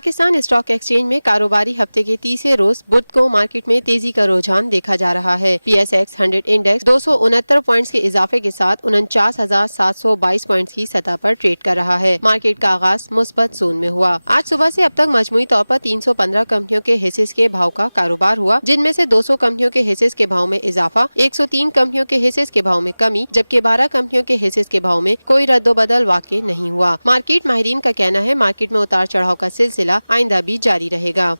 Pakistan stock exchange में कारोबारी हफ्ते के तीसरे रोज बुध को मार्केट में तेजी का रुझान देखा जा रहा है। PSX 100 इंडेक्स 269 पॉइंट्स के इजाफे के साथ 49,722 पॉइंट्स की सतह पर ट्रेड कर रहा है। मार्केट का आगाज मुस्बत जोन में हुआ। आज सुबह से अब तक मजमूई तौर पर 315 कंपनियों के हिस्सेस के भाव का कारोबार हुआ, जिनमें से 200 कंपनियों के हिस्सेस के भाव में इजाफा, 103 कंपनियों के हिस्सेस के भाव में कमी, जबकि 12 कंपनियों के हिस्सेस के भाव में कोई रद्दोबदल वाक़ई नहीं हुआ। मार्केट माहिरीन का कहना है मार्केट में उतार चढ़ाव का सिलसिला आइंदा भी जारी रहेगा।